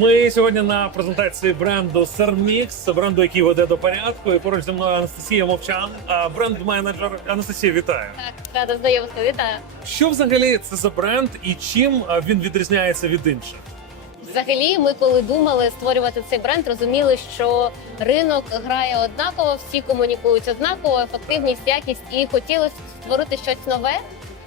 Ми сьогодні на презентації бренду Sermix, бренду, який веде до порядку. І поруч зі мною Анастасія Мовчан, бренд-менеджер. Анастасія, вітаю. Так, рада знайомства, вітаю. Що взагалі це за бренд і чим він відрізняється від інших? Взагалі, ми коли думали створювати цей бренд, розуміли, що ринок грає однаково, всі комунікують однаково, ефективність, якість, і хотіли створити щось нове.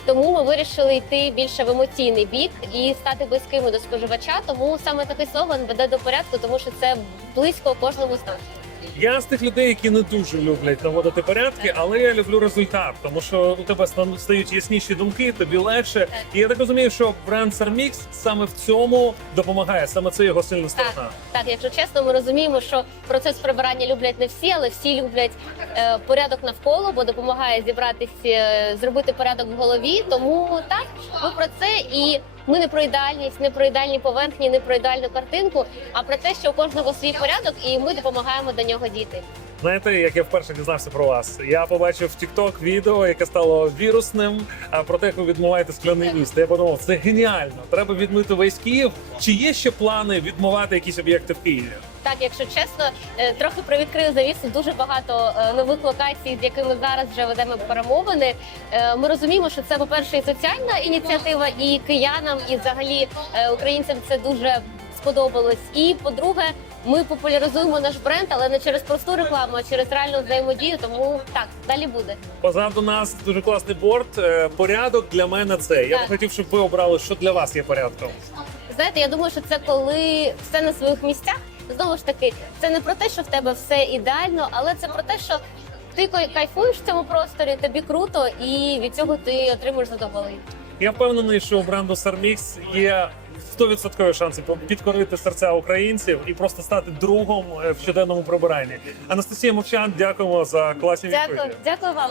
Тому ми вирішили йти більше в емоційний бік і стати близькими до споживача. Тому саме такий слоган веде до порядку, тому що це близько кожному з нас. Я з тих людей, які не дуже люблять наводити порядки, але я люблю результат, тому що у тебе стають ясніші думки, тобі легше. І я так розумію, що бренд Sermix саме в цьому допомагає. Саме це його сильна сторона. Так, якщо чесно, ми розуміємо, що процес прибирання люблять не всі, але всі люблять е, порядок навколо, бо допомагає зібратись, е, зробити порядок в голові. Тому так, ми про це і ми не про ідеальність, не про ідеальні поверхні, не про ідеальну картинку, а про те, що у кожного свій порядок, і ми допомагаємо до нього дійти. Знаєте, як я вперше дізнався про вас? Я побачив в TikTok відео, яке стало вірусним, а, про те, як ви відмиваєте скляний міст. Я подумав, це геніально. Треба відмити весь Київ. Чи є ще плани відмивати якісь об'єкти в Києві? Так, якщо чесно, е, трохи привідкрию завісу. Дуже багато е, нових локацій, з якими зараз вже ведемо перемовини. Е, Ми розуміємо, що це, по-перше, і соціальна ініціатива, і киянам, і взагалі українцям це дуже сподобалось. І по-друге, ми популяризуємо наш бренд, але не через просту рекламу, а через реальну взаємодію. Тому так далі буде. Позаду нас дуже класний борт. Е, Порядок для мене це. Я б хотів, щоб ви обрали, що для вас є порядком. Знаєте, я думаю, що це коли все на своїх місцях. Знову ж таки, це не про те, що в тебе все ідеально, але це про те, що ти кай- кайфуєш в цьому просторі, тобі круто, і від цього ти отримуєш задоволення. Я впевнений, що у бренду Sarmix є 100% шанси підкорити серця українців і просто стати другом е, в щоденному прибиранні. Анастасія Мовчан, дякуємо за класні Дякую, відповіді. дякую вам.